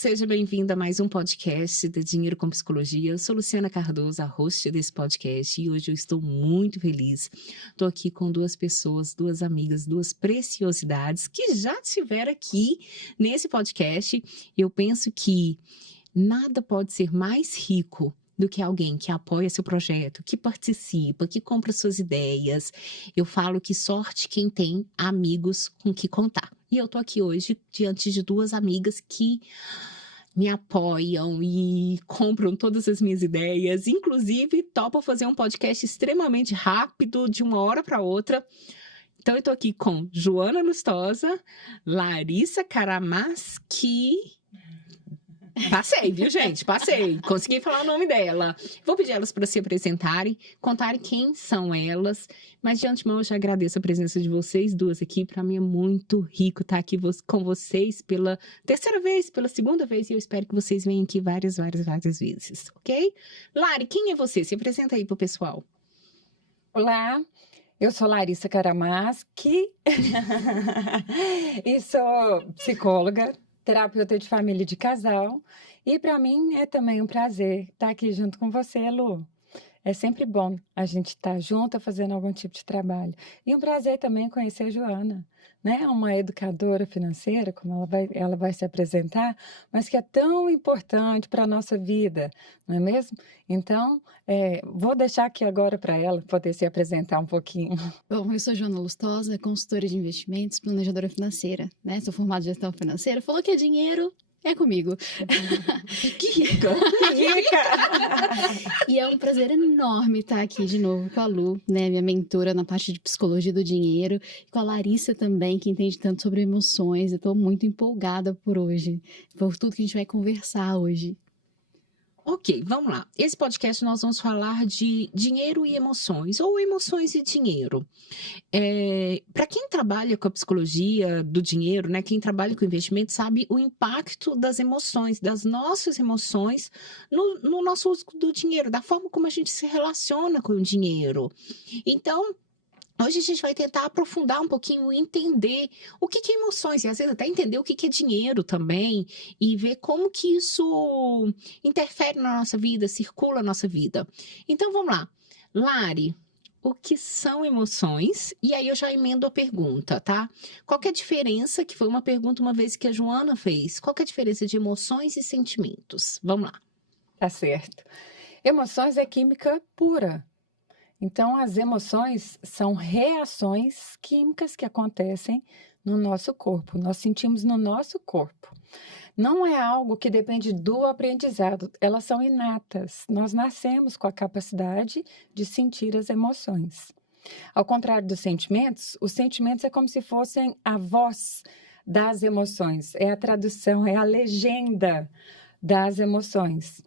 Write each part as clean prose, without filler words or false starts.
Seja bem-vindo a mais um podcast da Dinheiro com Psicologia. Eu sou Luciana Cardoso, a host desse podcast, e hoje eu estou muito feliz. Estou aqui com duas pessoas, duas amigas, duas preciosidades que já estiveram aqui nesse podcast. Eu penso que nada pode ser mais rico do que alguém que apoia seu projeto, que participa, que compra suas ideias. Eu falo que sorte quem tem amigos com que contar. E eu tô aqui hoje diante de duas amigas que me apoiam e compram todas as minhas ideias. Inclusive, topam fazer um podcast extremamente rápido, de uma hora para outra. Então, eu tô aqui com Joana Lustosa, Larissa Karamaski. Passei, viu, gente? Passei. Consegui falar o nome dela. Vou pedir elas para se apresentarem, contarem quem são elas. Mas, de antemão, eu já agradeço a presença de vocês duas aqui. Para mim é muito rico estar aqui com vocês pela terceira vez, pela segunda vez. E eu espero que vocês venham aqui várias vezes, ok? Lari, quem é você? Se apresenta aí pro pessoal. Olá, eu sou Larissa Karamaski e sou psicóloga, terapeuta de família e de casal. E para mim é também um prazer estar aqui junto com você, Lu. É sempre bom a gente estar junto fazendo algum tipo de trabalho. E um prazer também conhecer a Joana, né? Uma educadora financeira, como ela vai se apresentar, mas que é tão importante para a nossa vida, não é mesmo? Então, vou deixar aqui agora para ela poder se apresentar um pouquinho. Bom, eu sou Joana Lustosa, consultora de investimentos, planejadora financeira, né? Sou formada em gestão financeira. Falou que é dinheiro, é comigo. Que rica! Que rica! E é um prazer enorme estar aqui de novo com a Lu, né? Minha mentora na parte de psicologia do dinheiro. E com a Larissa também, que entende tanto sobre emoções. Eu estou muito empolgada por hoje, por tudo que a gente vai conversar hoje. Ok, vamos lá. Esse podcast nós vamos falar de dinheiro e emoções, ou emoções e dinheiro. Para quem trabalha com a psicologia do dinheiro, né, quem trabalha com investimento, sabe o impacto das emoções, das nossas emoções no nosso uso do dinheiro, da forma como a gente se relaciona com o dinheiro. Então, hoje a gente vai tentar aprofundar um pouquinho, entender o que é emoções, e às vezes até entender o que é dinheiro também, e ver como que isso interfere na nossa vida, circula na nossa vida. Então, vamos lá. Lari, o que são emoções? E aí eu já emendo a pergunta, tá? Qual que é a diferença, que foi uma pergunta uma vez que a Joana fez, qual que é a diferença de emoções e sentimentos? Vamos lá. Tá certo. Emoções é química pura. Então, as emoções são reações químicas que acontecem no nosso corpo. Nós sentimos no nosso corpo. Não é algo que depende do aprendizado, elas são inatas. Nós nascemos com a capacidade de sentir as emoções. Ao contrário dos sentimentos, os sentimentos é como se fossem a voz das emoções, é a tradução, é a legenda das emoções.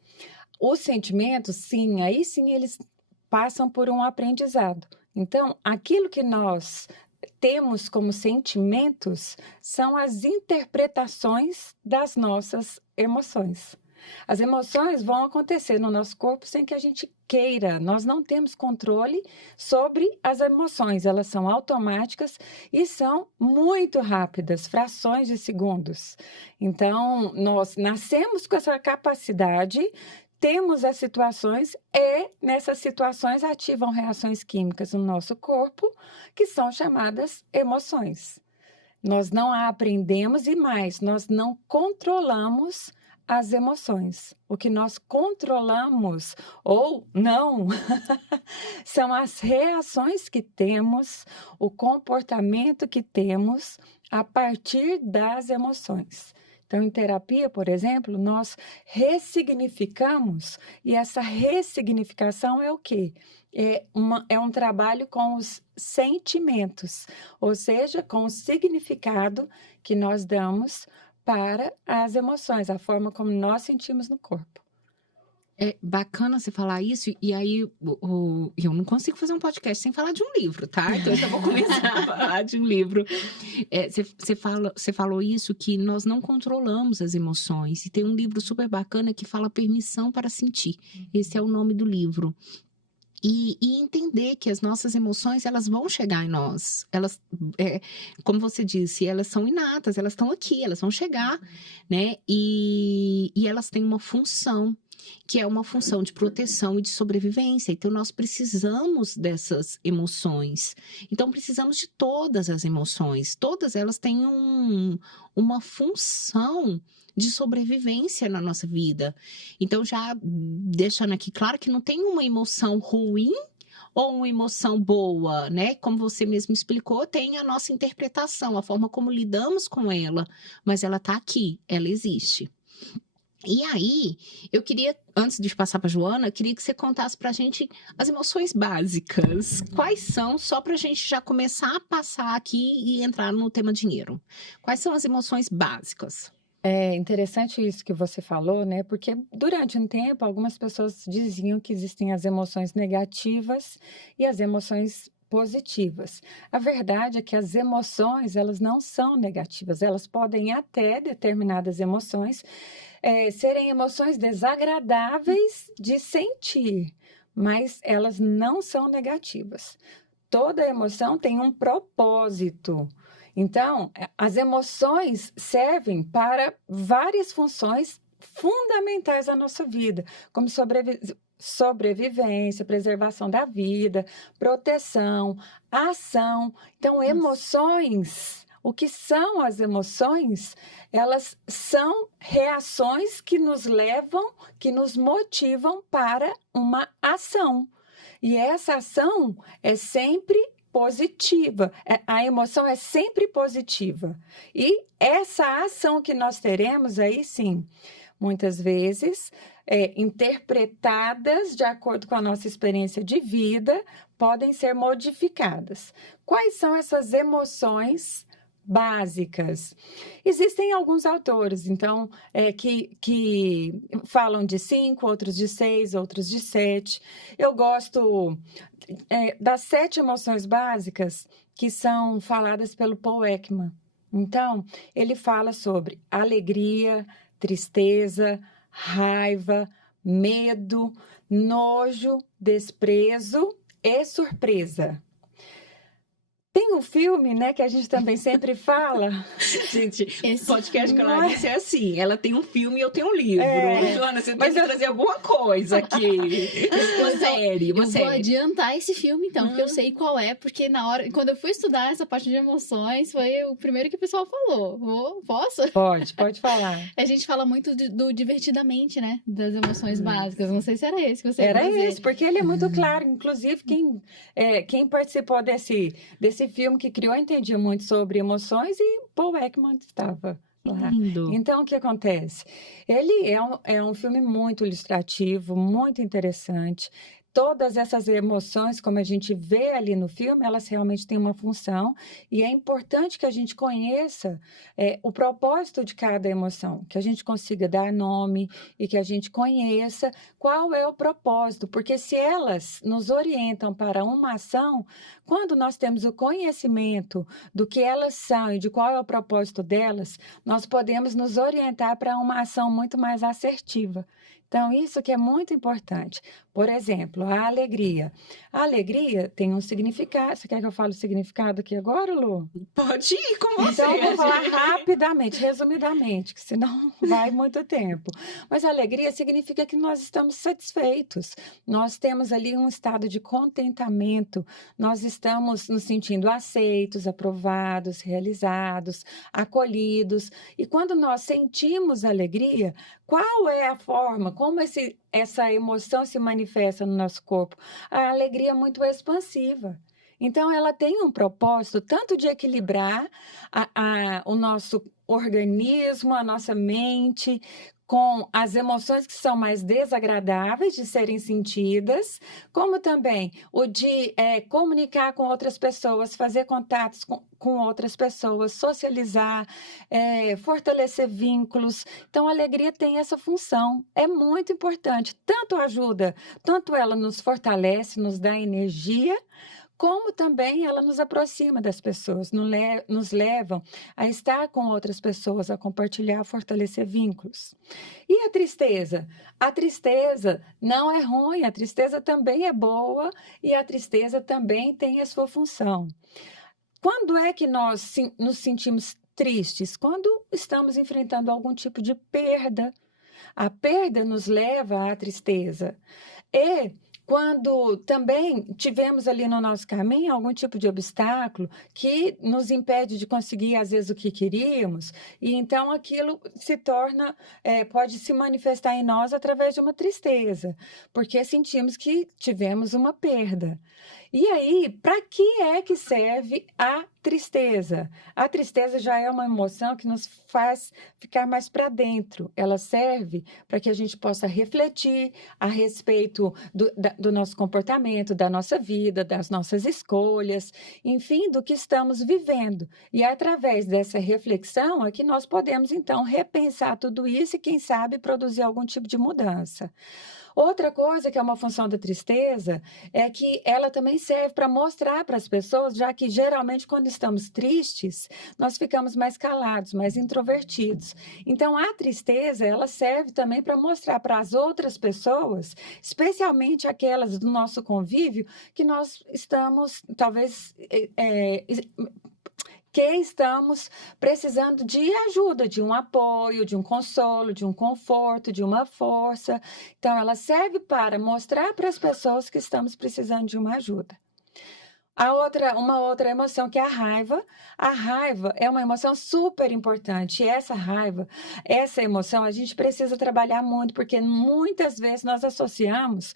Os sentimentos, sim, aí sim eles passam por um aprendizado. Então, aquilo que nós temos como sentimentos são as interpretações das nossas emoções. As emoções vão acontecer no nosso corpo sem que a gente queira. Nós não temos controle sobre as emoções. Elas são automáticas e são muito rápidas, frações de segundos. Então, nós nascemos com essa capacidade, temos as situações e nessas situações ativam reações químicas no nosso corpo que são chamadas emoções. Nós não a aprendemos e mais, nós não controlamos as emoções. O que nós controlamos ou não são as reações que temos, o comportamento que temos a partir das emoções. Então, em terapia, por exemplo, nós ressignificamos, e essa ressignificação é o quê? É um trabalho com os sentimentos, ou seja, com o significado que nós damos para as emoções, a forma como nós sentimos no corpo. É bacana você falar isso, e aí eu não consigo fazer um podcast sem falar de um livro, tá? Então eu já vou começar a falar de um livro. Você falou isso, que nós não controlamos as emoções, e tem um livro super bacana que fala Permissão para Sentir. Esse é o nome do livro. E entender que as nossas emoções, elas vão chegar em nós. Elas, como você disse, elas são inatas, elas estão aqui, elas vão chegar, né? E elas têm uma função, que é uma função de proteção e de sobrevivência. Então, nós precisamos dessas emoções. Então, precisamos de todas as emoções. Todas elas têm uma função de sobrevivência na nossa vida. Então, já deixando aqui claro que não tem uma emoção ruim ou uma emoção boa, né? Como você mesmo explicou, tem a nossa interpretação, a forma como lidamos com ela, mas ela está aqui, ela existe. E aí, eu queria, antes de passar para a Joana, queria que você contasse para a gente as emoções básicas. Quais são, só para a gente já começar a passar aqui e entrar no tema dinheiro. Quais são as emoções básicas? É interessante isso que você falou, né? Porque durante um tempo, algumas pessoas diziam que existem as emoções negativas e as emoções positivas. A verdade é que as emoções, elas não são negativas, elas podem até, determinadas emoções, serem emoções desagradáveis de sentir, mas elas não são negativas. Toda emoção tem um propósito. Então, as emoções servem para várias funções fundamentais da nossa vida, como sobrevivência, preservação da vida, proteção, ação. Então, emoções, o que são as emoções? Elas são reações que nos levam, que nos motivam para uma ação. E essa ação é sempre positiva, a emoção é sempre positiva. E essa ação que nós teremos aí, sim, muitas vezes, interpretadas de acordo com a nossa experiência de vida, podem ser modificadas. Quais são essas emoções básicas? Existem alguns autores, então, que falam de 5, outros de 6, outros de 7. Eu gosto das 7 emoções básicas que são faladas pelo Paul Ekman. Então, ele fala sobre alegria, tristeza, raiva, medo, nojo, desprezo e surpresa. Tem um filme, né, que a gente também sempre fala. Gente, esse podcast com a Larissa é assim, ela tem um filme e eu tenho um livro. Joana, você tem que trazer alguma coisa aqui. Uma série, eu vou adiantar esse filme, então, porque eu sei qual é, porque na hora, quando eu fui estudar essa parte de emoções, foi o primeiro que o pessoal falou. Posso? Pode falar. A gente fala muito do divertidamente, né, das emoções básicas. Não sei se era esse que você Era esse, porque ele é muito claro. Inclusive, quem participou desse filme que criou entendia muito sobre emoções e Paul Ekman estava lá. Lindo. Então, o que acontece? Ele é um filme muito ilustrativo, muito interessante. Todas essas emoções, como a gente vê ali no filme, elas realmente têm uma função e é importante que a gente conheça o propósito de cada emoção, que a gente consiga dar nome e que a gente conheça qual é o propósito, porque se elas nos orientam para uma ação, quando nós temos o conhecimento do que elas são e de qual é o propósito delas, nós podemos nos orientar para uma ação muito mais assertiva. Então, isso que é muito importante. Por exemplo, a alegria. A alegria tem um significado. Você quer que eu fale o significado aqui agora, Lu? Pode ir com você. Então, eu vou falar rapidamente, resumidamente, que senão vai muito tempo. Mas a alegria significa que nós estamos satisfeitos. Nós temos ali um estado de contentamento. Nós estamos nos sentindo aceitos, aprovados, realizados, acolhidos. E quando nós sentimos alegria, qual é a forma, como essa emoção se manifesta no nosso corpo? A alegria é muito expansiva. Então, ela tem um propósito tanto de equilibrar o nosso organismo, a nossa mente, com as emoções que são mais desagradáveis de serem sentidas, como também o de comunicar com outras pessoas, fazer contatos com outras pessoas, socializar, fortalecer vínculos. Então, a alegria tem essa função, é muito importante. Tanto ela nos fortalece, nos dá energia, como também ela nos aproxima das pessoas, nos levam a estar com outras pessoas, a compartilhar, fortalecer vínculos. E a tristeza? A tristeza não é ruim, a tristeza também é boa e a tristeza também tem a sua função. Quando é que nós nos sentimos tristes? Quando estamos enfrentando algum tipo de perda. A perda nos leva à tristeza. E quando também tivemos ali no nosso caminho algum tipo de obstáculo que nos impede de conseguir, às vezes, o que queríamos, e então aquilo se torna, pode se manifestar em nós através de uma tristeza, porque sentimos que tivemos uma perda. E aí, para que é que serve a tristeza? A tristeza já é uma emoção que nos faz ficar mais para dentro. Ela serve para que a gente possa refletir a respeito do nosso comportamento, da nossa vida, das nossas escolhas, enfim, do que estamos vivendo. E através dessa reflexão é que nós podemos, então, repensar tudo isso e, quem sabe, produzir algum tipo de mudança. Outra coisa que é uma função da tristeza é que ela também serve para mostrar para as pessoas, já que geralmente quando estamos tristes, nós ficamos mais calados, mais introvertidos. Então, a tristeza, ela serve também para mostrar para as outras pessoas, especialmente aquelas do nosso convívio, que nós estamos, talvez, que estamos precisando de ajuda, de um apoio, de um consolo, de um conforto, de uma força. Então, ela serve para mostrar para as pessoas que estamos precisando de uma ajuda. Uma outra emoção que é a raiva. A raiva é uma emoção super importante. E essa emoção, a gente precisa trabalhar muito, porque muitas vezes nós associamos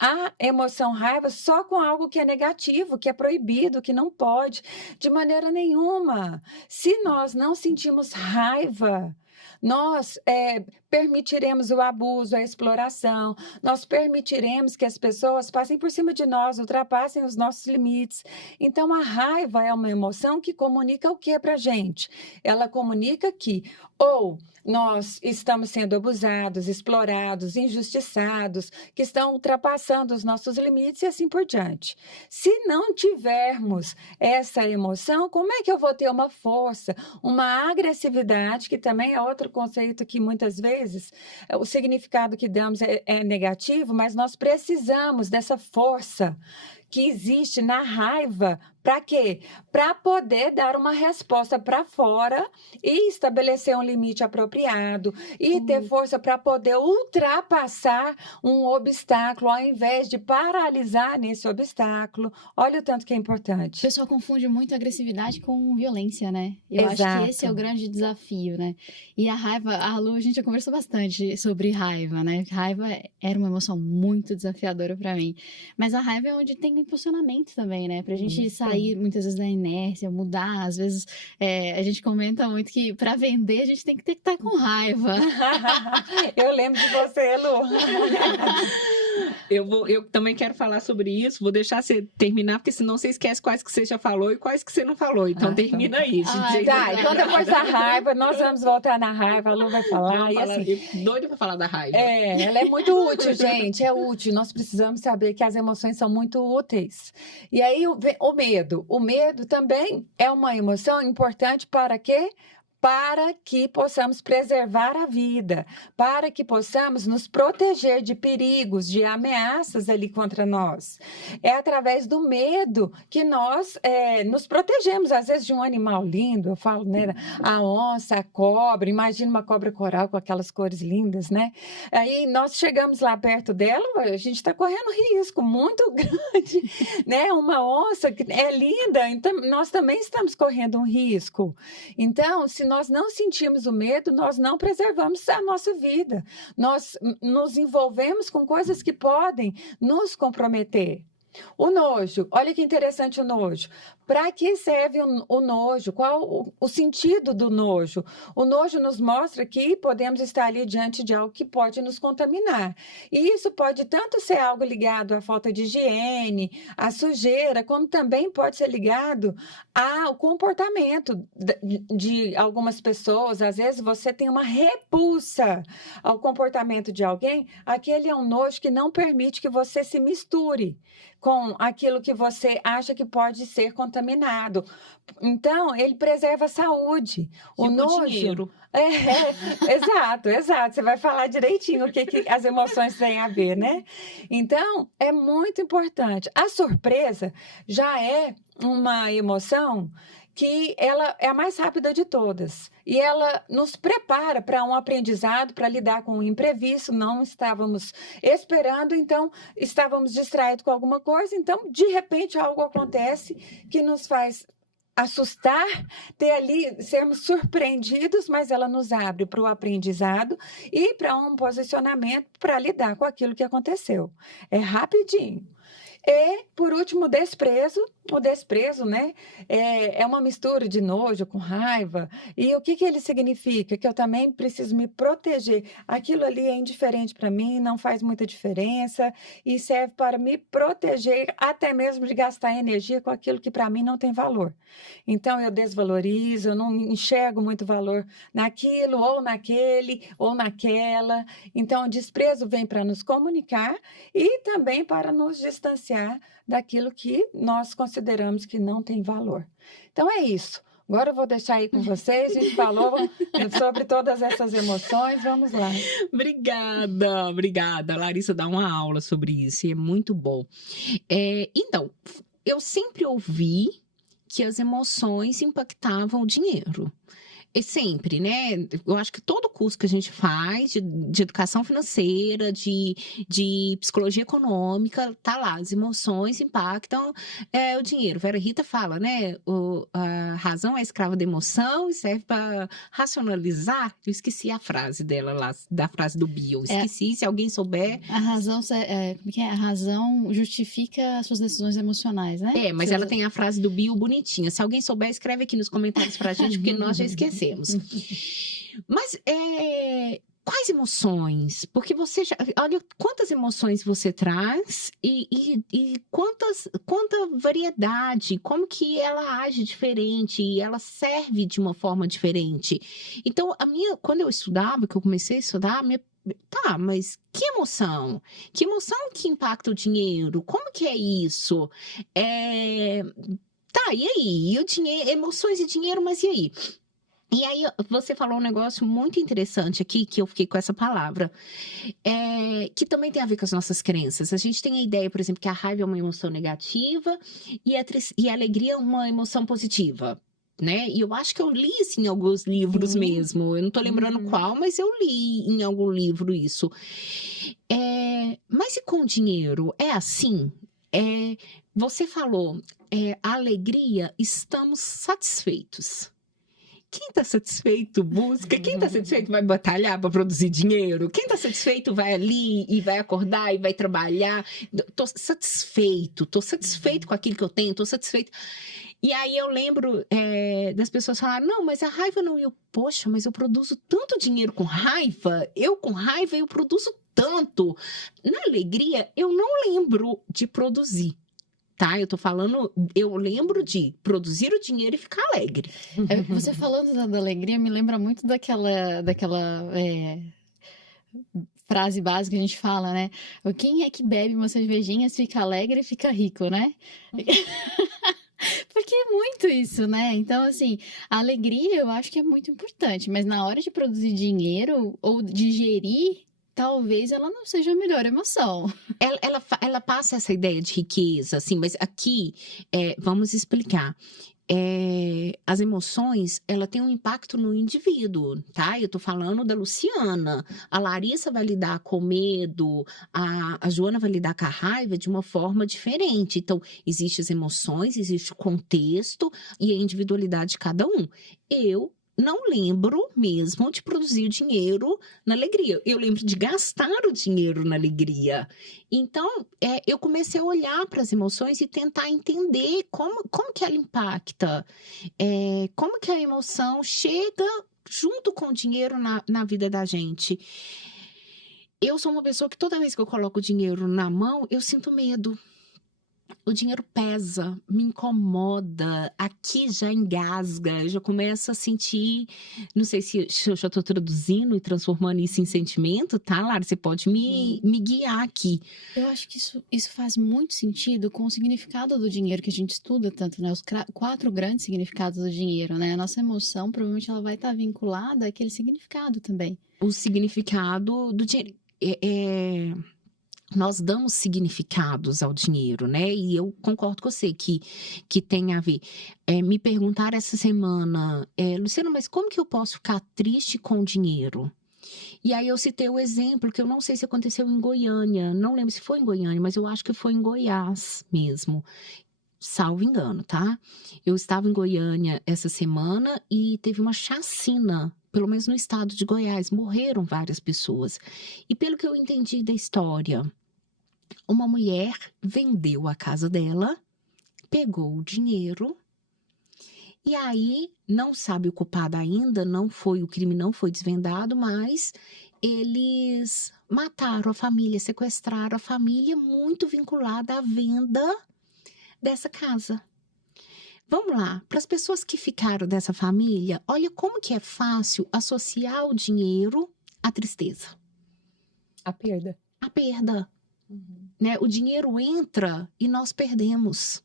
a emoção raiva só com algo que é negativo, que é proibido, que não pode, de maneira nenhuma. Se nós não sentimos raiva, nós permitiremos o abuso, a exploração, nós permitiremos que as pessoas passem por cima de nós, ultrapassem os nossos limites. Então, a raiva é uma emoção que comunica o que para a gente? Ela comunica que ou nós estamos sendo abusados, explorados, injustiçados, que estão ultrapassando os nossos limites e assim por diante. Se não tivermos essa emoção, como é que eu vou ter uma força, uma agressividade, que também é outro conceito que muitas vezes o significado que damos é negativo, mas nós precisamos dessa força que existe na raiva. Para quê? Para poder dar uma resposta para fora e estabelecer um limite apropriado e ter força para poder ultrapassar um obstáculo, ao invés de paralisar nesse obstáculo. Olha o tanto que é O importante. pessoal confunde muito agressividade com violência, né? Eu acho que esse é o Exato. grande desafio, né? E a raiva, a Lu, a gente já conversou bastante sobre raiva, né? Raiva era uma emoção muito desafiadora para mim. Mas a raiva é onde tem impulsionamento também, né? Pra gente Isso. sair muitas vezes da inércia, mudar. Às vezes a gente comenta muito que para vender a gente tem que estar com raiva. Eu lembro de você, Lu. Eu também quero falar sobre isso, vou deixar você terminar, porque senão você esquece quais que você já falou e quais que você não falou. Então termina aí. Ai, Tá, então depois da raiva, nós vamos voltar na raiva, a Lu vai falar. Doida pra falar da raiva. Ela é muito útil, gente, é útil. Nós precisamos saber que as emoções são muito úteis. E aí, o medo. O medo também é uma emoção importante para quê? Para que possamos preservar a vida, para que possamos nos proteger de perigos, de ameaças ali contra nós. É através do medo que nós nos protegemos, às vezes, de um animal lindo. Eu falo, né, a onça, a cobra, imagina uma cobra coral com aquelas cores lindas, né? Aí nós chegamos lá perto dela, a gente está correndo risco muito grande, né? Uma onça que é linda, então nós também estamos correndo um risco. Então, se nós não sentimos o medo, nós não preservamos a nossa vida. Nós nos envolvemos com coisas que podem nos comprometer. O nojo, olha que interessante o nojo. Para que serve o nojo? Qual o sentido do nojo? O nojo nos mostra que podemos estar ali diante de algo que pode nos contaminar. E isso pode tanto ser algo ligado à falta de higiene, à sujeira, como também pode ser ligado ao comportamento de algumas pessoas. Às vezes você tem uma repulsa ao comportamento de alguém, aquele é um nojo que não permite que você se misture com aquilo que você acha que pode ser contaminado. Então, ele preserva a saúde. O Tipo nojo. dinheiro. Exato. Você vai falar direitinho o que as emoções têm a ver, né? Então, é muito importante. A surpresa já é uma emoção que ela é a mais rápida de todas. E ela nos prepara para um aprendizado, para lidar com o imprevisto. Não estávamos esperando, então estávamos distraídos com alguma coisa. Então, de repente, algo acontece que nos faz assustar, sermos surpreendidos, mas ela nos abre para o aprendizado e para um posicionamento para lidar com aquilo que aconteceu. É rapidinho. E, por último, o desprezo. O desprezo, né, é uma mistura de nojo com raiva. E o que ele significa? Que eu também preciso me proteger. Aquilo ali é indiferente para mim, não faz muita diferença e serve para me proteger até mesmo de gastar energia com aquilo que para mim não tem valor. Então, eu desvalorizo, eu não enxergo muito valor naquilo, ou naquele, ou naquela. Então, o desprezo vem para nos comunicar e também para nos distanciar daquilo que nós consideramos que não tem valor. Então, é isso. Agora eu vou deixar aí com vocês. A gente falou sobre todas essas emoções. Vamos lá. Obrigada. A Larissa dá uma aula sobre isso e é muito bom. Então, eu sempre ouvi que as emoções impactavam o dinheiro. E sempre, né? Eu acho que todo curso que a gente faz de educação financeira, de psicologia econômica, tá lá, as emoções impactam o dinheiro. Vera Rita fala, né? A razão é escrava da emoção e serve para racionalizar. Eu esqueci a frase dela lá, da frase do Bill. Esqueci, se alguém souber. A razão, como que é? A razão justifica as suas decisões emocionais, né? Mas ela tem a frase do Bill bonitinha. Se alguém souber, escreve aqui nos comentários pra gente, porque nós já esquecemos. Mas quais emoções? Porque você olha quantas emoções você traz e quanta variedade, como que ela age diferente e ela serve de uma forma diferente. Então, quando eu estudava, que eu comecei a estudar, mas que emoção? Que emoção que impacta o dinheiro? Como que é isso? E aí? E o dinheiro, emoções e dinheiro, mas e aí? E aí, você falou um negócio muito interessante aqui, que eu fiquei com essa palavra, que também tem a ver com as nossas crenças. A gente tem a ideia, por exemplo, que a raiva é uma emoção negativa e a alegria é uma emoção positiva, né? E eu acho que eu li isso em alguns livros mesmo. Eu não tô lembrando qual, mas eu li em algum livro isso. Mas e com o dinheiro? É assim? Você falou, a alegria, estamos satisfeitos. Quem está satisfeito busca, quem está satisfeito vai batalhar para produzir dinheiro, quem está satisfeito vai ali e vai acordar e vai trabalhar. Estou satisfeito com aquilo que eu tenho, estou satisfeito. E aí eu lembro das pessoas falarem, não, mas a raiva não, poxa, mas eu produzo tanto dinheiro com raiva, eu produzo tanto. Na alegria, eu não lembro de produzir. Tá, eu lembro de produzir o dinheiro e ficar alegre. Você falando da alegria me lembra muito daquela frase básica que a gente fala, né? Quem é que bebe uma cervejinha, fica alegre e fica rico, né? Porque é muito isso, né? Então, assim, a alegria eu acho que é muito importante, mas na hora de produzir dinheiro ou de gerir, talvez ela não seja a melhor emoção. Ela passa essa ideia de riqueza, assim, mas aqui, vamos explicar. As emoções, ela tem um impacto no indivíduo, tá? Eu tô falando da Luciana. A Larissa vai lidar com o medo, a Joana vai lidar com a raiva de uma forma diferente. Então, existem as emoções, existe o contexto e a individualidade de cada um. Eu não lembro mesmo de produzir o dinheiro na alegria. Eu lembro de gastar o dinheiro na alegria. Então, eu comecei a olhar para as emoções e tentar entender como que ela impacta. Como que a emoção chega junto com o dinheiro na vida da gente. Eu sou uma pessoa que toda vez que eu coloco o dinheiro na mão, eu sinto medo. O dinheiro pesa, me incomoda, aqui já engasga, eu já começo a sentir, não sei se eu já estou traduzindo e transformando isso em sentimento, tá, Lara? Você pode me guiar aqui. Eu acho que isso faz muito sentido com o significado do dinheiro que a gente estuda tanto, né? Os 4 grandes significados do dinheiro, né? A nossa emoção, provavelmente, ela vai estar vinculada àquele significado também. O significado do dinheiro. Nós damos significados ao dinheiro, né? E eu concordo com você que tem a ver. Me perguntaram essa semana, Luciana, mas como que eu posso ficar triste com o dinheiro? E aí eu citei o exemplo que eu não sei se aconteceu em Goiânia, não lembro se foi em Goiânia, mas eu acho que foi em Goiás mesmo. Salvo engano, tá? Eu estava em Goiânia essa semana e teve uma chacina, pelo menos no estado de Goiás, morreram várias pessoas. E pelo que eu entendi da história, uma mulher vendeu a casa dela, pegou o dinheiro e aí não sabe o culpado ainda, o crime não foi desvendado, mas eles mataram a família, sequestraram a família muito vinculada à venda dessa casa. Vamos lá, para as pessoas que ficaram dessa família, olha como que é fácil associar o dinheiro à tristeza. A perda. A perda. Né? O dinheiro entra e nós perdemos.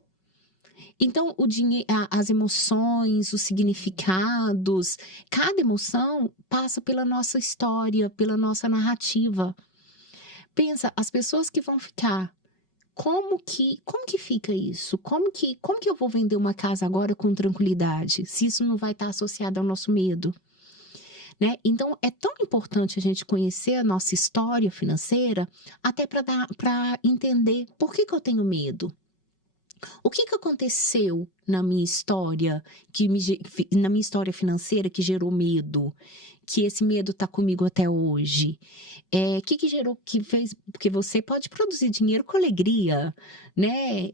Então, as emoções, os significados, cada emoção passa pela nossa história, pela nossa narrativa. Pensa, as pessoas que vão ficar, como que fica isso? Como que eu vou vender uma casa agora com tranquilidade, se isso não vai estar associado ao nosso medo? Né? Então, é tão importante a gente conhecer a nossa história financeira, até para entender por que eu tenho medo. O que aconteceu na minha história, na minha história financeira que gerou medo? Que esse medo está comigo até hoje? Que gerou, que fez? Porque você pode produzir dinheiro com alegria, né?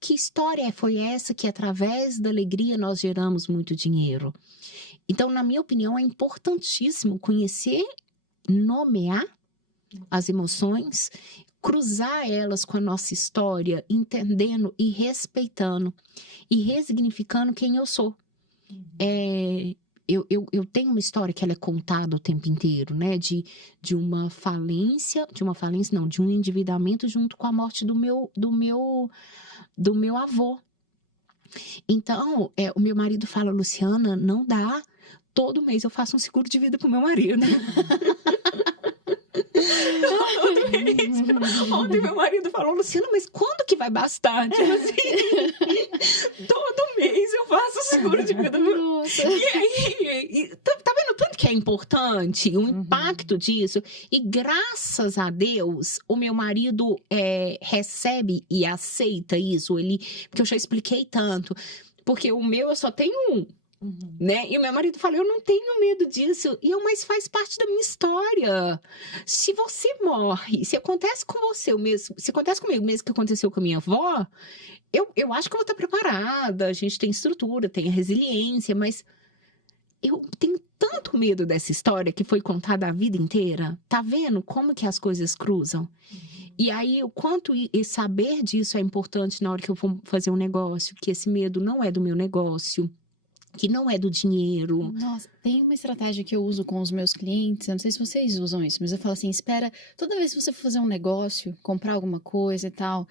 Que história foi essa que através da alegria nós geramos muito dinheiro? Então, na minha opinião, é importantíssimo conhecer, nomear as emoções, cruzar elas com a nossa história, entendendo e respeitando e resignificando quem eu sou. Eu tenho uma história que ela é contada o tempo inteiro, né? De um endividamento junto com a morte do meu avô. Então, o meu marido fala, Luciana, não dá. Todo mês eu faço um seguro de vida pro meu marido. Ontem meu marido falou, Luciana, mas quando que vai bastar? Tipo assim, todo mês eu faço seguro de vida. Tá vendo tanto que é importante o impacto disso? E graças a Deus, o meu marido recebe e aceita isso. Porque eu já expliquei tanto. Porque o meu eu só tenho um. Né? E o meu marido falou, eu não tenho medo disso, mas faz parte da minha história. Se você morre, se acontece com você o mesmo, se acontece comigo mesmo que aconteceu com a minha avó, eu acho que eu vou estar preparada, a gente tem estrutura, tem a resiliência, mas eu tenho tanto medo dessa história que foi contada a vida inteira. Tá vendo como que as coisas cruzam? E aí, o quanto saber disso é importante na hora que eu for fazer um negócio, que esse medo não é do meu negócio, que não é do dinheiro. Nossa, tem uma estratégia que eu uso com os meus clientes, eu não sei se vocês usam isso, mas eu falo assim, espera, toda vez que você for fazer um negócio, comprar alguma coisa e tal,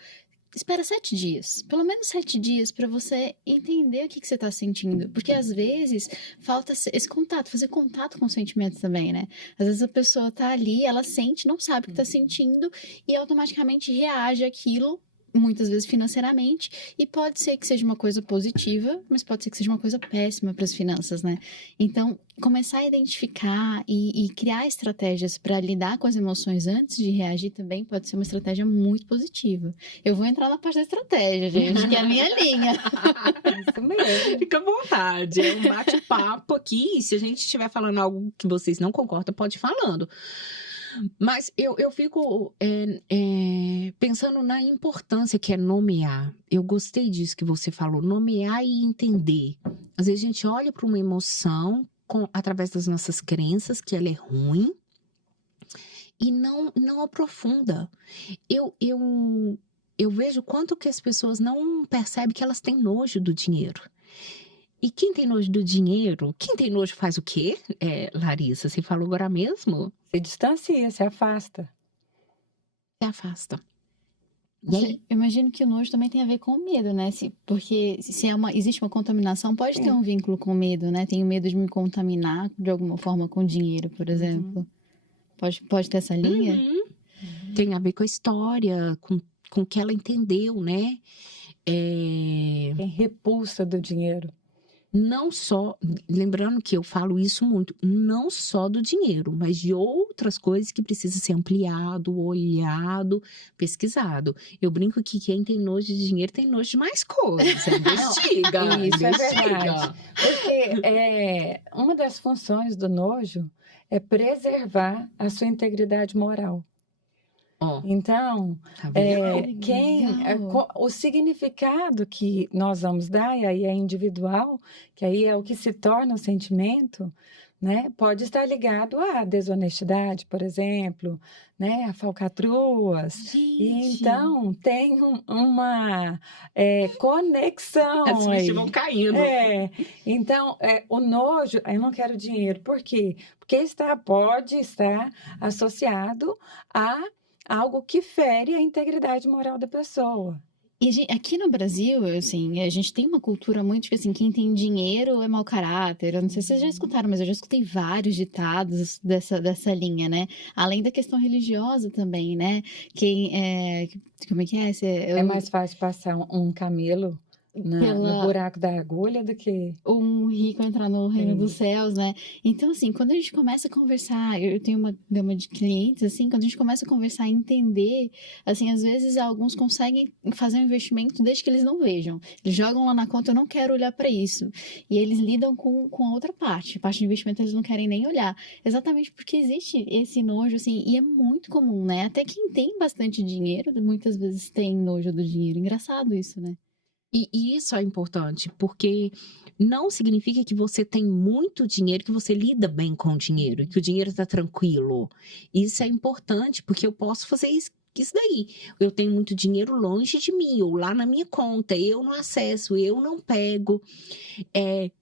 espera 7 dias, pelo menos 7 dias, para você entender o que você tá sentindo, porque às vezes falta esse contato, fazer contato com os sentimentos também, né? Às vezes a pessoa tá ali, ela sente, não sabe o que tá sentindo e automaticamente reage àquilo muitas vezes financeiramente, e pode ser que seja uma coisa positiva, mas pode ser que seja uma coisa péssima para as finanças, né? Então, começar a identificar e criar estratégias para lidar com as emoções antes de reagir também pode ser uma estratégia muito positiva. Eu vou entrar na parte da estratégia, gente, que é a minha linha. Isso mesmo. Fica à vontade, é um bate-papo aqui. E se a gente estiver falando algo que vocês não concordam, pode ir falando. Mas eu fico pensando na importância que é nomear. Eu gostei disso que você falou, nomear e entender. Às vezes a gente olha para uma emoção através das nossas crenças, que ela é ruim, e não aprofunda. Eu vejo quanto que as pessoas não percebem que elas têm nojo do dinheiro. E quem tem nojo do dinheiro, quem tem nojo faz o quê, Larissa? Você falou agora mesmo? Se distancia, se afasta. Se afasta. E aí? Eu imagino que o nojo também tem a ver com o medo, né? Porque se existe uma contaminação, pode ter um vínculo com o medo, né? Tenho medo de me contaminar de alguma forma com dinheiro, por exemplo. Pode ter essa linha? Tem a ver com a história, com o que ela entendeu, né? Tem repulsa do dinheiro. Não só, lembrando que eu falo isso muito, não só do dinheiro, mas de outras coisas que precisa ser ampliado, olhado, pesquisado. Eu brinco que quem tem nojo de dinheiro tem nojo de mais coisas. Investiga, Isso é investiga. verdade. Porque uma das funções do nojo é preservar a sua integridade moral. Ó, Então, tá vendo? Legal. o significado que nós vamos dar, e aí é individual, que aí é o que se torna o sentimento, né? Pode estar ligado à desonestidade, por exemplo, né? A falcatruas. E Gente, então tem uma conexão As fichas aí. vão caindo. Então, o nojo, eu não quero dinheiro. Por quê? Porque pode estar associado a algo que fere a integridade moral da pessoa. E aqui no Brasil, assim, a gente tem uma cultura muito que, assim, quem tem dinheiro é mau caráter. Eu não sei se vocês já escutaram, mas eu já escutei vários ditados dessa linha, né? Além da questão religiosa também, né? Como é que é? É mais fácil passar um camelo no buraco da agulha do que... um rico entrar no reino dos céus, né? Então, assim, quando a gente começa a conversar, eu tenho uma gama de clientes, assim, quando a gente começa a conversar e entender, assim, às vezes alguns conseguem fazer um investimento desde que eles não vejam. Eles jogam lá na conta, eu não quero olhar para isso. E eles lidam com a outra parte. A parte de investimento eles não querem nem olhar. Exatamente porque existe esse nojo, assim, e é muito comum, né? Até quem tem bastante dinheiro, muitas vezes tem nojo do dinheiro. Engraçado isso, né? E isso é importante, porque não significa que você tem muito dinheiro, que você lida bem com o dinheiro, que o dinheiro está tranquilo. Isso é importante, porque eu posso fazer isso daí. Eu tenho muito dinheiro longe de mim, ou lá na minha conta, eu não acesso, eu não pego.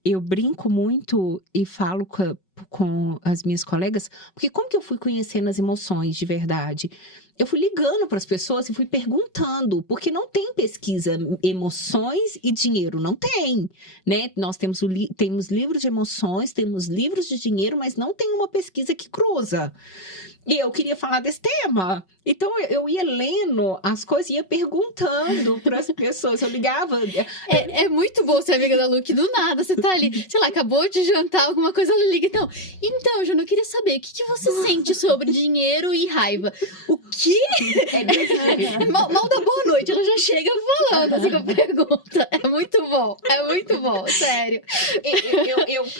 Eu brinco muito e falo com as minhas colegas, porque como que eu fui conhecendo as emoções de verdade? Eu fui ligando para as pessoas e fui perguntando, porque não tem pesquisa emoções e dinheiro, não tem, né? Nós temos livros de emoções, temos livros de dinheiro, mas não tem uma pesquisa que cruza. E eu queria falar desse tema. Então, eu ia lendo as coisas, ia perguntando para as pessoas. Eu ligava. É muito bom ser amiga da Lu, que do nada você tá ali, sei lá, acabou de jantar, alguma coisa, ela liga. Então, Jana, eu queria saber, o que você sente sobre dinheiro e raiva? O quê? Mal da boa noite, ela já chega falando assim com a pergunta. É muito bom, sério.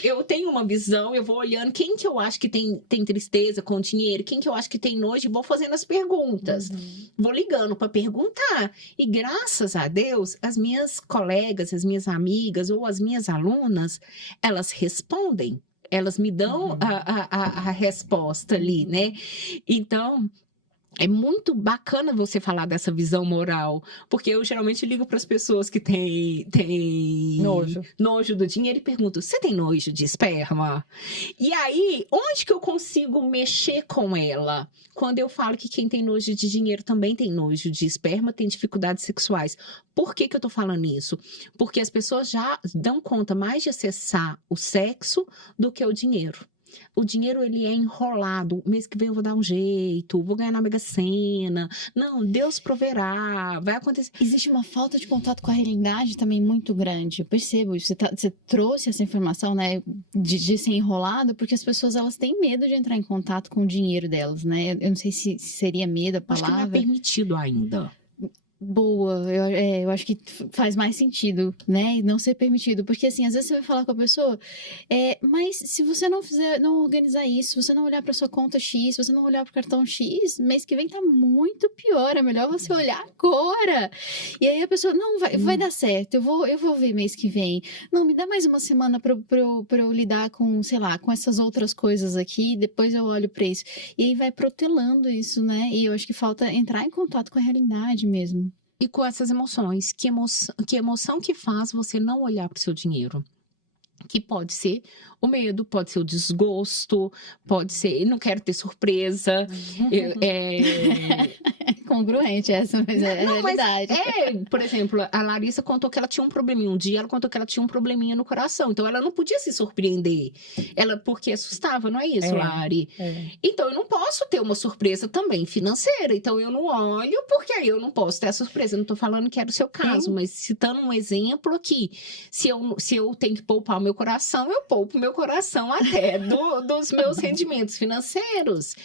Eu tenho uma visão, eu vou olhando quem que eu acho que tem tristeza com dinheiro, quem que eu acho que tem nojo, e vou fazendo as perguntas. Vou ligando para perguntar. E graças a Deus, as minhas colegas, as minhas amigas ou as minhas alunas, elas respondem. Elas me dão a resposta ali, né? Então, é muito bacana você falar dessa visão moral, porque eu geralmente ligo para as pessoas que têm nojo do dinheiro e pergunto: você tem nojo de esperma? E aí, onde que eu consigo mexer com ela? Quando eu falo que quem tem nojo de dinheiro também tem nojo de esperma, tem dificuldades sexuais. Por que eu tô falando isso? Porque as pessoas já dão conta mais de acessar o sexo do que o dinheiro. o dinheiro ele é enrolado. O mês que vem eu vou dar um jeito, vou ganhar na Mega Sena. Não, Deus proverá, vai acontecer. Existe uma falta de contato com a realidade também muito grande. Eu percebo, você trouxe essa informação, né, de ser enrolado, porque as pessoas elas têm medo de entrar em contato com o dinheiro delas, né? Eu não sei se seria medo a Acho que não é palavra. permitido ainda. Boa, eu acho que faz mais sentido, né? E não ser permitido. Porque, assim, às vezes você vai falar com a pessoa, mas se você não fizer, não organizar isso, se você não olhar para sua conta X, se você não olhar para o cartão X, mês que vem tá muito pior. É melhor você olhar agora. E aí a pessoa, não, vai dar certo, eu vou ver mês que vem. Não, me dá mais uma semana pra eu lidar com, sei lá, com essas outras coisas aqui, depois eu olho para isso. E aí vai protelando isso, né? E eu acho que falta entrar em contato com a realidade mesmo. E com essas emoções, que emoção que faz você não olhar para o seu dinheiro? Que pode ser o medo, pode ser o desgosto, pode ser, não quero ter surpresa. É congruente essa, mas é a realidade. Por exemplo, a Larissa contou que ela tinha um probleminha. Um dia ela contou que ela tinha um probleminha no coração. Então ela não podia se surpreender. Porque assustava, não é isso, Lari? Então eu não posso ter uma surpresa também financeira. Então eu não olho, porque aí eu não posso ter a surpresa. Eu não tô falando que era o seu caso, mas citando um exemplo aqui. Se eu tenho que poupar o meu coração, eu poupo meu coração até dos meus rendimentos financeiros.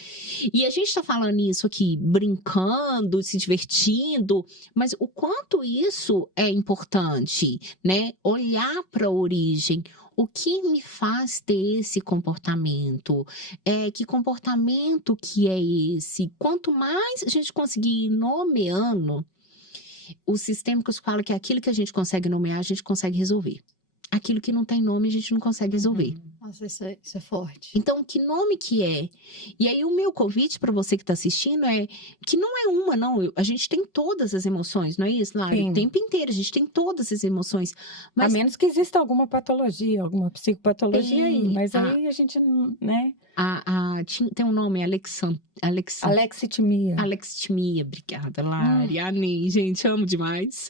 E a gente tá falando isso aqui brincando, se divertindo, mas o quanto isso é importante, né? Olhar para a origem. O que me faz ter esse comportamento? Que comportamento que é esse? Quanto mais a gente conseguir ir nomeando, os sistêmicos falam que aquilo que a gente consegue nomear, a gente consegue resolver. Aquilo que não tem nome, a gente não consegue resolver. Nossa, isso é forte. Então, que nome que é? E aí, o meu convite para você que está assistindo é que não é uma, não. A gente tem todas as emoções, não é isso, Lari? O tempo inteiro, a gente tem todas as emoções. Mas... A menos que exista alguma patologia, alguma psicopatologia aí. Mas aí a gente não, né? Tem um nome, Alexitimia. Alexitimia, obrigada, Lari. Nem, gente, amo demais.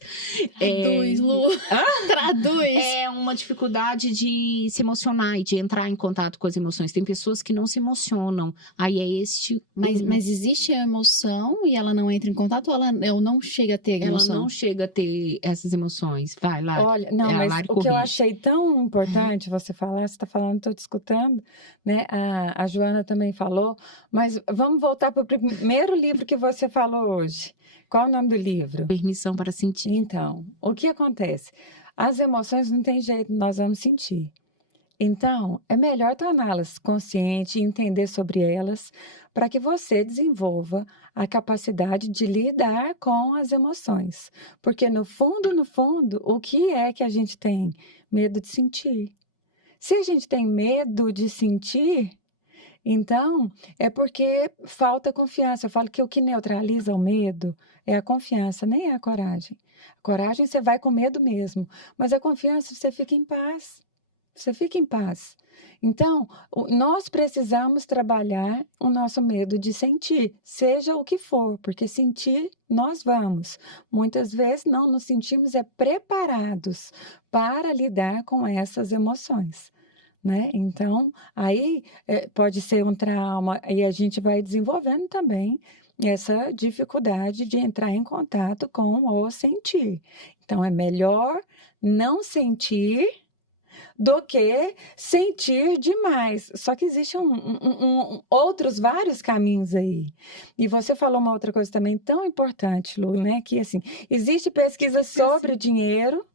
Traduz, Lu. Traduz. É uma dificuldade de se emocionar e de entrar em contato com as emoções. Tem pessoas que não se emocionam. Aí é este... Mas existe a emoção e ela não entra em contato ou ela não chega a ter emoção? Ela não chega a ter essas emoções. Vai, Lari. Olha, não, mas o que eu achei tão importante você falar, você está falando, estou te escutando, né? A Joana também falou, mas vamos voltar para o primeiro livro que você falou hoje. Qual é o nome do livro? Permissão para sentir. Então, o que acontece? As emoções não tem jeito, nós vamos sentir. Então, é melhor torná-las conscientes e entender sobre elas para que você desenvolva a capacidade de lidar com as emoções. Porque no fundo, o que é que a gente tem? Medo de sentir. Se a gente tem medo de sentir, então é porque falta confiança. Eu falo que o que neutraliza o medo é a confiança, nem é a coragem. A coragem você vai com medo mesmo, mas a confiança você fica em paz. Você fica em paz. Então, nós precisamos trabalhar o nosso medo de sentir, seja o que for, porque sentir nós vamos. Muitas vezes não nos sentimos preparados para lidar com essas emoções, né? Então, aí pode ser um trauma e a gente vai desenvolvendo também essa dificuldade de entrar em contato com o sentir. Então, é melhor não sentir do que sentir demais. Só que existem outros vários caminhos aí. E você falou uma outra coisa também tão importante, Lu, né? Que assim, existe pesquisa sobre o dinheiro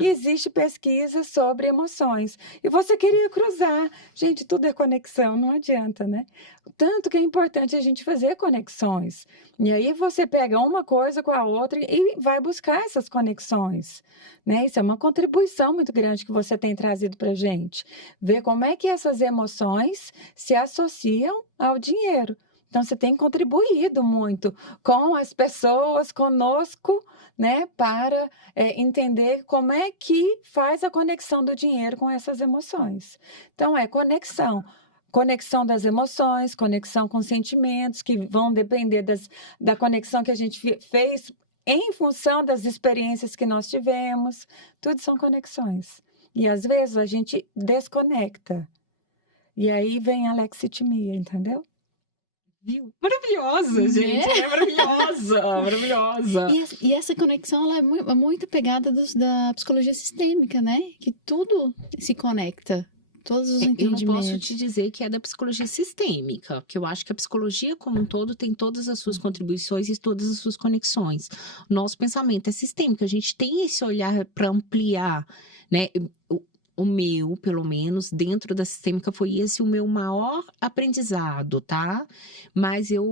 e existe pesquisa sobre emoções. E você queria cruzar. Gente, tudo é conexão, não adianta, né? Tanto que é importante a gente fazer conexões. E aí você pega uma coisa com a outra e vai buscar essas conexões, né? Isso é uma contribuição muito grande que você tem trazido para a gente. Ver como é que essas emoções se associam ao dinheiro. Então, você tem contribuído muito com as pessoas, conosco, né, para entender como é que faz a conexão do dinheiro com essas emoções. Então, conexão. Conexão das emoções, conexão com sentimentos, que vão depender da conexão que a gente fez em função das experiências que nós tivemos. Tudo são conexões. E, às vezes, a gente desconecta. E aí vem a alexitimia, entendeu? Viu? Maravilhosa, gente. Ela é maravilhosa, maravilhosa. E essa conexão ela é muito pegada da psicologia sistêmica, né? Que tudo se conecta. Todos os Eu não entendimentos. posso te dizer que é da psicologia sistêmica, porque eu acho que a psicologia como um todo tem todas as suas contribuições e todas as suas conexões. Nosso pensamento é sistêmico, a gente tem esse olhar para ampliar, né? O meu, pelo menos, dentro da sistêmica, foi esse o meu maior aprendizado, tá? Mas eu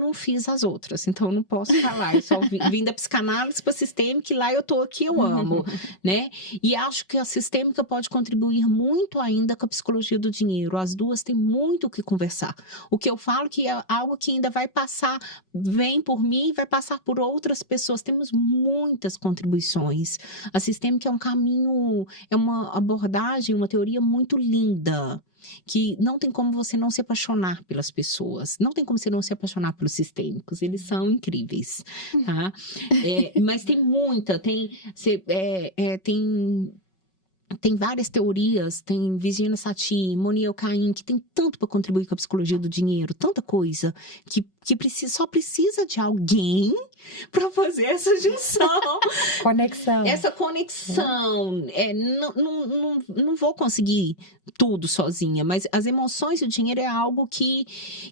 não fiz as outras, então eu não posso falar. Eu só vim da psicanálise para sistêmica e lá eu tô aqui, eu amo, né? E acho que a sistêmica pode contribuir muito ainda com a psicologia do dinheiro. As duas têm muito o que conversar. O que eu falo que é algo que ainda vai passar, vem por mim e vai passar por outras pessoas. Temos muitas contribuições. A sistêmica é um caminho, é uma abordagem, uma teoria muito linda, que não tem como você não se apaixonar pelas pessoas, não tem como você não se apaixonar pelos sistêmicos, eles são incríveis, tá? Mas tem muita, tem várias teorias, tem Virginia Satir, Moniel Cain, que tem tanto para contribuir com a psicologia do dinheiro, tanta coisa, que só precisa de alguém para fazer essa junção. Conexão. Essa conexão. Não vou conseguir tudo sozinha, mas as emoções e o dinheiro é algo que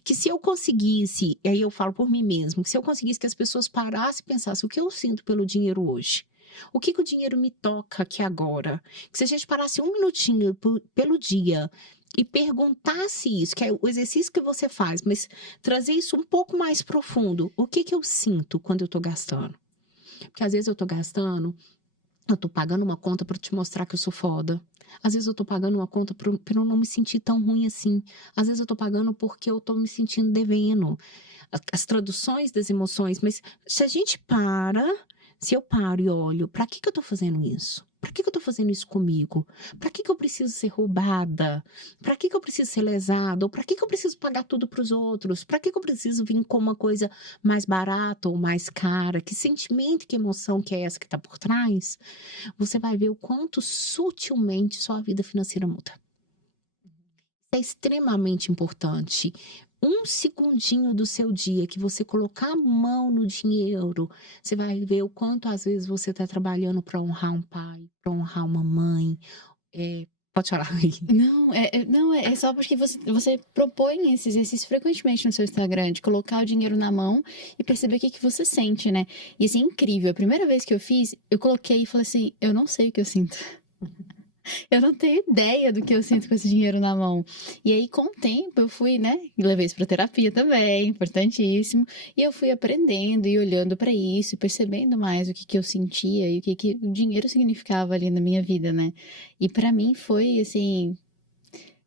se eu conseguisse, e aí eu falo por mim mesmo, que se eu conseguisse que as pessoas parassem e pensassem o que eu sinto pelo dinheiro hoje. O que o dinheiro me toca aqui agora? Que se a gente parasse um minutinho pelo dia e perguntasse isso, que é o exercício que você faz, mas trazer isso um pouco mais profundo. O que eu sinto quando eu tô gastando? Porque às vezes eu tô gastando, eu tô pagando uma conta para te mostrar que eu sou foda. Às vezes eu tô pagando uma conta pra eu não me sentir tão ruim assim. Às vezes eu tô pagando porque eu tô me sentindo devendo. As traduções das emoções, mas se a gente se eu paro e olho, para que eu tô fazendo isso? Para que eu tô fazendo isso comigo? Para que eu preciso ser roubada? Para que eu preciso ser lesada? Ou para que eu preciso pagar tudo para os outros? Para que eu preciso vir com uma coisa mais barata ou mais cara? Que sentimento, que emoção que é essa que está por trás? Você vai ver o quanto sutilmente sua vida financeira muda. É extremamente importante. Um segundinho do seu dia que você colocar a mão no dinheiro, você vai ver o quanto às vezes você está trabalhando para honrar um pai, para honrar uma mãe. Pode falar aí. Não, é só porque você propõe esse exercício frequentemente no seu Instagram, de colocar o dinheiro na mão e perceber o que você sente, né? E assim, é incrível. A primeira vez que eu fiz, eu coloquei e falei assim, eu não sei o que eu sinto. Eu não tenho ideia do que eu sinto com esse dinheiro na mão. E aí, com o tempo, eu fui, né? Levei isso pra terapia também, importantíssimo. E eu fui aprendendo e olhando pra isso, percebendo mais o que eu sentia e o que o dinheiro significava ali na minha vida, né? E pra mim foi, assim,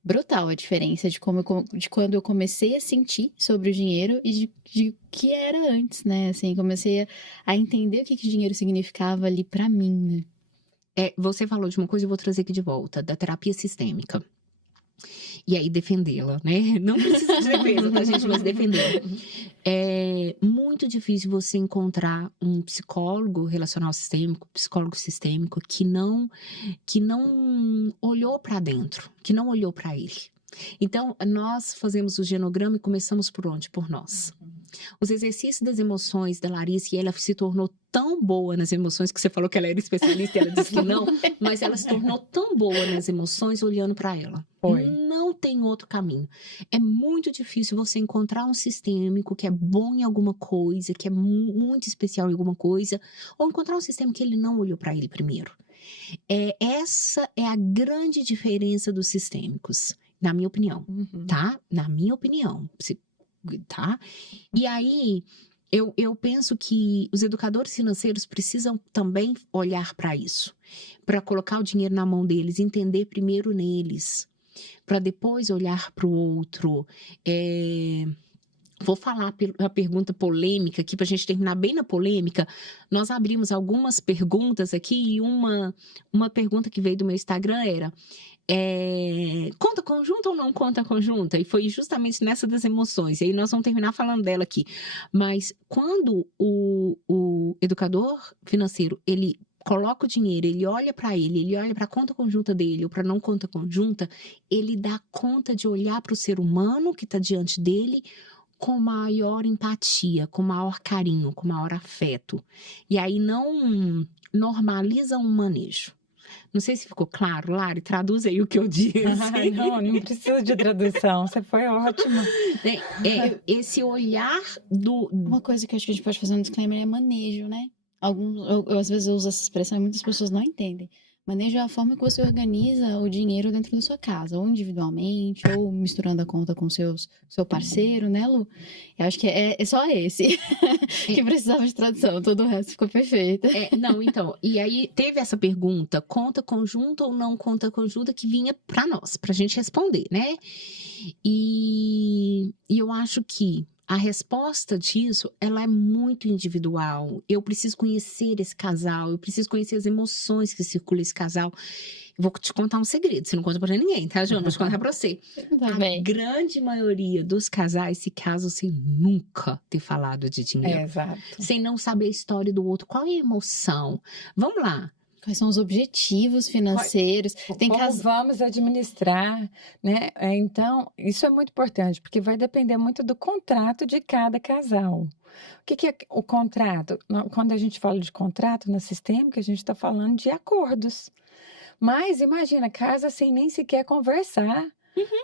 brutal a diferença de quando eu comecei a sentir sobre o dinheiro e de que era antes, né? Assim, comecei a entender o que o dinheiro significava ali pra mim, né? Você falou de uma coisa, eu vou trazer aqui de volta, da terapia sistêmica. E aí, defendê-la, né? Não precisa de defesa, tá, gente? Mas defendê-la. É muito difícil você encontrar um psicólogo relacional sistêmico, psicólogo sistêmico, que não olhou para dentro, que não olhou para ele. Então, nós fazemos o genograma e começamos por onde? Por nós. Os exercícios das emoções da Larissa, e ela se tornou tão boa nas emoções, que você falou que ela era especialista e ela disse que não, mas ela se tornou tão boa nas emoções olhando para ela. Foi. Não tem outro caminho. É muito difícil você encontrar um sistêmico que é bom em alguma coisa, que é muito especial em alguma coisa, ou encontrar um sistêmico que ele não olhou para ele primeiro. Essa é a grande diferença dos sistêmicos, na minha opinião, tá? Na minha opinião, tá? E aí, eu penso que os educadores financeiros precisam também olhar para isso, para colocar o dinheiro na mão deles, entender primeiro neles, para depois olhar para o outro. Vou falar a pergunta polêmica aqui, para a gente terminar bem na polêmica. Nós abrimos algumas perguntas aqui e uma pergunta que veio do meu Instagram era: conta conjunta ou não conta conjunta? E foi justamente nessa das emoções. E aí nós vamos terminar falando dela aqui. Mas quando o educador financeiro, ele coloca o dinheiro, ele olha para ele olha para a conta conjunta dele ou para não conta conjunta, ele dá conta de olhar para o ser humano que está diante dele com maior empatia, com maior carinho, com maior afeto. E aí não normaliza um manejo. Não sei se ficou claro, Lari, traduz aí o que eu disse. Não precisa de tradução, você foi ótima. Esse olhar do... Uma coisa que eu acho que a gente pode fazer um disclaimer é manejo, né? Às vezes eu uso essa expressão e muitas pessoas não entendem. Manejo é a forma que você organiza o dinheiro dentro da sua casa, ou individualmente, ou misturando a conta com seu parceiro, né, Lu? Eu acho que é só esse que precisava de tradução, todo o resto ficou perfeito. Não, então, e aí teve essa pergunta, conta conjunta ou não conta conjunta, que vinha para nós, pra gente responder, né? E eu acho que a resposta disso, ela é muito individual. Eu preciso conhecer esse casal, eu preciso conhecer as emoções que circulam esse casal. Eu vou te contar um segredo, você não conta pra ninguém, tá, Joana? Vou te contar pra você. Tá bem. A grande maioria dos casais se casam sem nunca ter falado de dinheiro. Exato. Sem não saber a história do outro. Qual é a emoção? Vamos lá. Quais são os objetivos financeiros? Como vamos administrar, né? Então, isso é muito importante, porque vai depender muito do contrato de cada casal. O que é o contrato? Quando a gente fala de contrato na sistêmica, a gente está falando de acordos. Mas imagina, casa sem nem sequer conversar.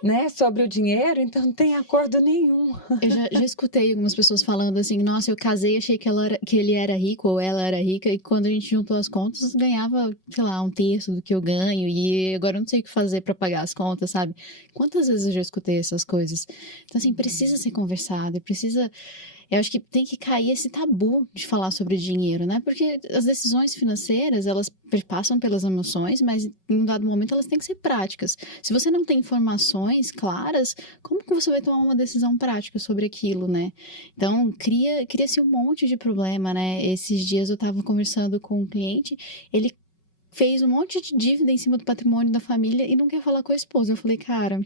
Né, sobre o dinheiro, então não tem acordo nenhum. Eu já escutei algumas pessoas falando assim, nossa, eu casei, achei que ele era rico ou ela era rica, e quando a gente juntou as contas, ganhava, sei lá, 1/3 do que eu ganho, e agora eu não sei o que fazer para pagar as contas, sabe? Quantas vezes eu já escutei essas coisas? Então, assim, precisa ser conversado, precisa... Eu acho que tem que cair esse tabu de falar sobre dinheiro, né? Porque as decisões financeiras, elas passam pelas emoções, mas em um dado momento elas têm que ser práticas. Se você não tem informações claras, como que você vai tomar uma decisão prática sobre aquilo, né? Então, cria-se um monte de problema, né? Esses dias eu estava conversando com um cliente, ele fez um monte de dívida em cima do patrimônio da família e não quer falar com a esposa. Eu falei, cara...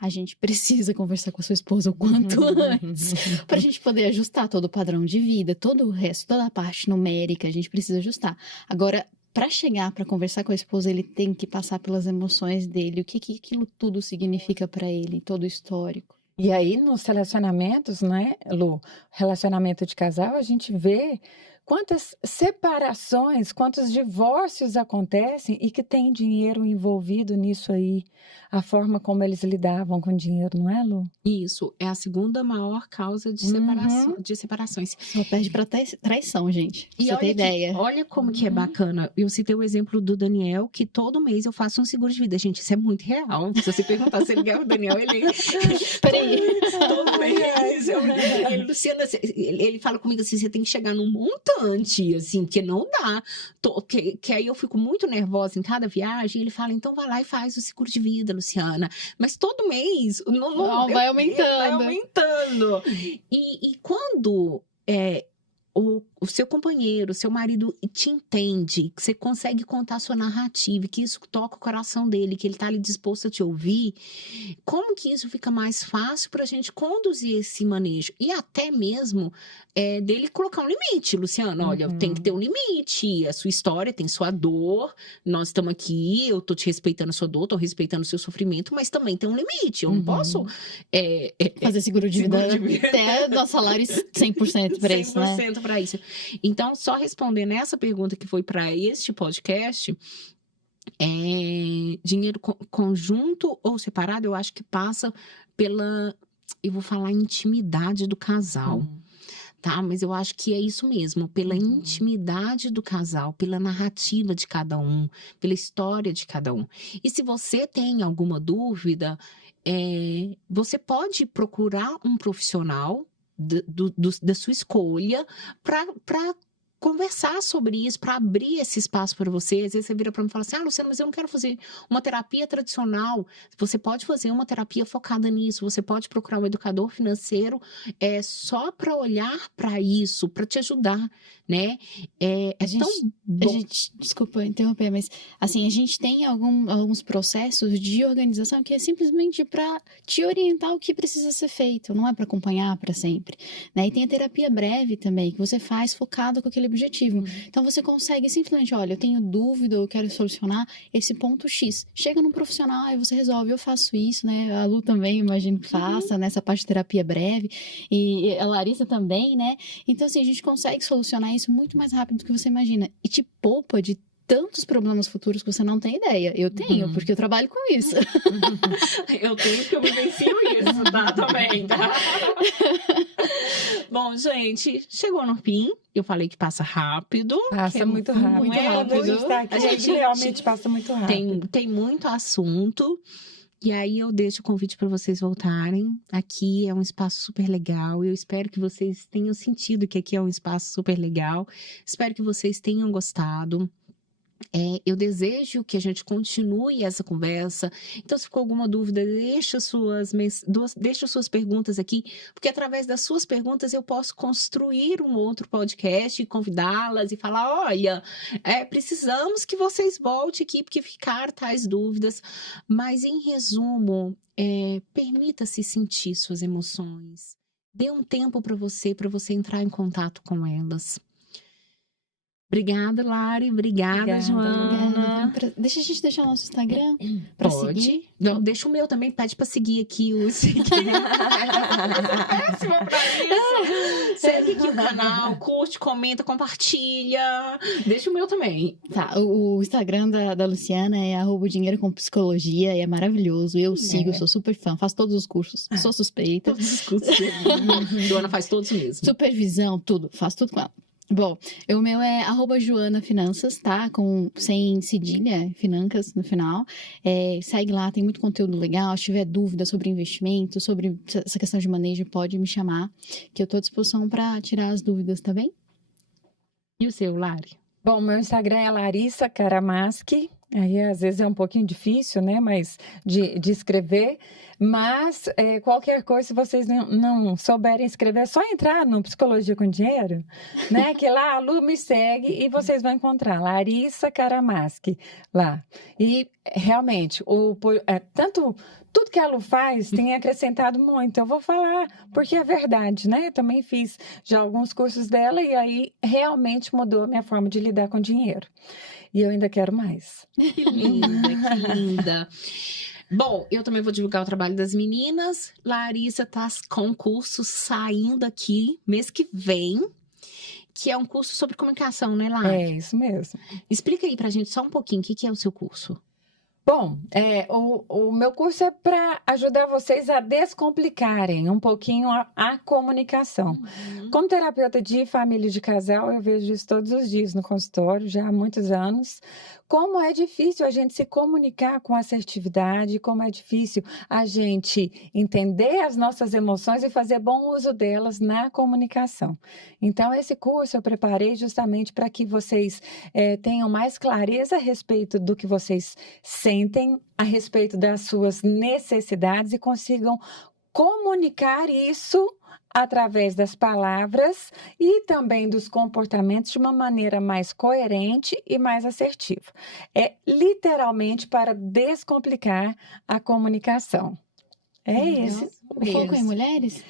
A gente precisa conversar com a sua esposa o quanto antes, para a gente poder ajustar todo o padrão de vida, todo o resto, toda a parte numérica, a gente precisa ajustar. Agora, para chegar, para conversar com a esposa, ele tem que passar pelas emoções dele, o que aquilo tudo significa para ele, todo o histórico. E aí, nos relacionamentos, né, Lu? Relacionamento de casal, a gente vê quantas separações, quantos divórcios acontecem e que tem dinheiro envolvido nisso aí. A forma como eles lidavam com dinheiro, não é, Lu? Isso, é a segunda maior causa de separações. Só perde para traição, gente. E você tem ideia. Olha como que é bacana. Eu citei o exemplo do Daniel, que todo mês eu faço um seguro de vida. Gente, isso é muito real. Se você perguntar se ele ganha o Daniel, ele... Peraí. Todo mês. Luciana, ele fala comigo assim, você tem que chegar num montante, assim, que não dá. Que aí eu fico muito nervosa em cada viagem. Ele fala, então vai lá e faz o seguro de vida, Luciana. Mas todo mês... vai aumentando. Vai aumentando. E quando o seu companheiro, o seu marido te entende, que você consegue contar a sua narrativa, que isso toca o coração dele, que ele está ali disposto a te ouvir, como que isso fica mais fácil para a gente conduzir esse manejo? E até mesmo dele colocar um limite, Luciana, olha, tem que ter um limite, a sua história tem sua dor, nós estamos aqui, eu tô te respeitando a sua dor, tô respeitando o seu sofrimento, mas também tem um limite, eu não posso... fazer seguro de vida até nosso salário 100% para isso, né? 100% para isso. Então, só respondendo essa pergunta que foi para este podcast, dinheiro conjunto ou separado, eu acho que passa pela, eu vou falar, intimidade do casal. Tá? Mas eu acho que é isso mesmo, pela intimidade do casal, pela narrativa de cada um, pela história de cada um. E se você tem alguma dúvida, você pode procurar um profissional da sua escolha para conversar sobre isso, para abrir esse espaço para você. Às vezes você vira para mim e fala assim, Luciana, mas eu não quero fazer uma terapia tradicional. Você pode fazer uma terapia focada nisso, você pode procurar um educador financeiro só para olhar para isso, para te ajudar, né? Desculpa interromper, mas assim, a gente tem alguns processos de organização que é simplesmente para te orientar o que precisa ser feito, não é para acompanhar para sempre, né? E tem a terapia breve também, que você faz focado com aquele objetivo. Então, você consegue simplesmente, olha, eu tenho dúvida, eu quero solucionar esse ponto X. Chega num profissional e você resolve, eu faço isso, né? A Lu também, imagino que faça, nessa parte de terapia breve. E a Larissa também, né? Então, assim, a gente consegue solucionar isso muito mais rápido do que você imagina. E te poupa de tantos problemas futuros que você não tem ideia. Eu tenho, porque eu trabalho com isso. Eu tenho porque eu vivencio isso, tá? Também, tá? Bom, gente, chegou no fim. Eu falei que passa rápido. Passa muito rápido. muito rápido. A gente tá aqui, A gente realmente passa muito rápido. tem muito assunto. E aí eu deixo o convite para vocês voltarem. Aqui é um espaço super legal. Eu espero que vocês tenham sentido que aqui é um espaço super legal. Espero que vocês tenham gostado. Eu desejo que a gente continue essa conversa. Então, se ficou alguma dúvida, deixa suas perguntas aqui, porque através das suas perguntas eu posso construir um outro podcast e convidá-las e falar, olha, precisamos que vocês voltem aqui, porque ficaram tais dúvidas. Mas, em resumo, permita-se sentir suas emoções. Dê um tempo para você entrar em contato com elas. Obrigada, Lari. Obrigada, Joana. Deixa a gente deixar o nosso Instagram pra Pode. seguir. Não, deixa o meu também. Pede pra seguir aqui o... Péssima pra isso. Segue aqui o canal. Curte, comenta, compartilha. Deixa o meu também. Tá, o Instagram da Luciana é @dinheiro com psicologia e é maravilhoso. Eu sigo, sou super fã, faço todos os cursos, sou suspeita. Todos os cursos. Joana faz todos mesmo. Supervisão, tudo, faço tudo com ela. Bom, o meu é @JoanaFinanças, tá? Sem cedilha, Financas no final. Segue lá, tem muito conteúdo legal. Se tiver dúvida sobre investimento, sobre essa questão de manejo, pode me chamar, que eu tô à disposição para tirar as dúvidas, tá bem? E o seu, Lari? Bom, meu Instagram é Larissa Karamaski. Aí, às vezes, é um pouquinho difícil, né? Mas de escrever. Mas, qualquer coisa, se vocês não souberem escrever, é só entrar no Psicologia com Dinheiro, né? Que lá a Lu me segue e vocês vão encontrar Larissa Karamaski lá. E, realmente, tudo que a Lu faz tem acrescentado muito. Eu vou falar porque é verdade, né? Eu também fiz já alguns cursos dela e aí realmente mudou a minha forma de lidar com dinheiro. E eu ainda quero mais. Que linda, que linda. Bom, eu também vou divulgar o trabalho das meninas. Larissa tá com um curso saindo aqui mês que vem, que é um curso sobre comunicação, né, Lari? É isso mesmo. Explica aí pra gente só um pouquinho o que é o seu curso. Bom, o meu curso é para ajudar vocês a descomplicarem um pouquinho a comunicação. Como terapeuta de família e de casal, eu vejo isso todos os dias no consultório, já há muitos anos. Como é difícil a gente se comunicar com assertividade, como é difícil a gente entender as nossas emoções e fazer bom uso delas na comunicação. Então, esse curso eu preparei justamente para que vocês tenham mais clareza a respeito do que vocês sentem, a respeito das suas necessidades e consigam comunicar isso através das palavras e também dos comportamentos de uma maneira mais coerente e mais assertiva. É literalmente para descomplicar a comunicação. Esse o foco é em mulheres?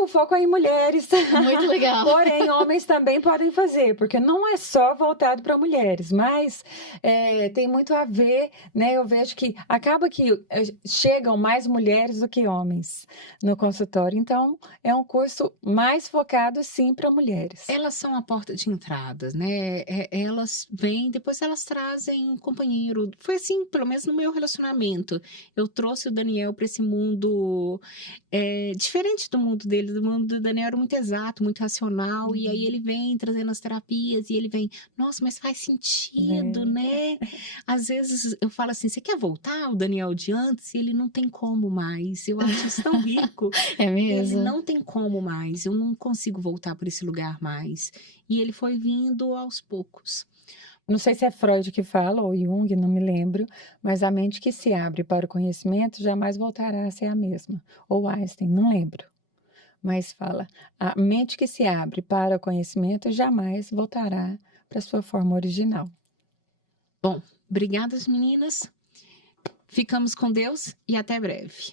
O foco é em mulheres. Muito legal. Porém, homens também podem fazer, porque não é só voltado para mulheres, mas tem muito a ver, né? Eu vejo que acaba que chegam mais mulheres do que homens no consultório. Então, é um curso mais focado, sim, para mulheres. Elas são a porta de entrada, né? Elas vêm, depois elas trazem um companheiro. Foi assim, pelo menos no meu relacionamento. Eu trouxe o Daniel para esse mundo diferente do mundo dele. Do mundo do Daniel era muito exato, muito racional. E aí ele vem trazendo as terapias e ele vem, nossa, mas faz sentido, né? Às vezes eu falo assim, você quer voltar o Daniel de antes? E ele não tem como mais. Eu acho isso tão rico. É mesmo? Ele não tem como mais. Eu não consigo voltar por esse lugar mais. E ele foi vindo aos poucos. Não sei se é Freud que fala, ou Jung, não me lembro, mas a mente que se abre para o conhecimento jamais voltará a ser a mesma. Ou Einstein, não lembro. Mas fala, a mente que se abre para o conhecimento jamais voltará para a sua forma original. Bom, obrigadas, meninas. Ficamos com Deus e até breve.